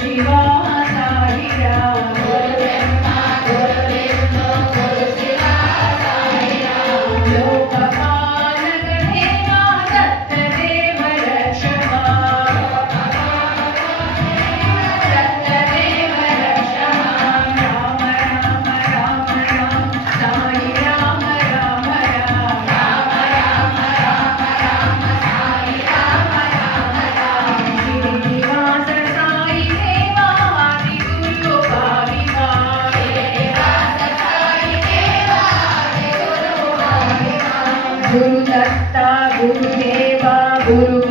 शिवा साई राम गुरु ब्रह्मा गुरु विष्णु गुरु शिवा साई राम लोकपालक हेमा दत्त देव रक्षमा दत्त देव रक्षमा राम राम राम राम साई राम राम राम राम राम राम राम साई राम राम राम श्रीनिवास साई देवा आदि गुरु भाविका श्रीनिवास साई देवा आदि गुरु भाविका गुरु दत्ता गुरुदेवा गुरु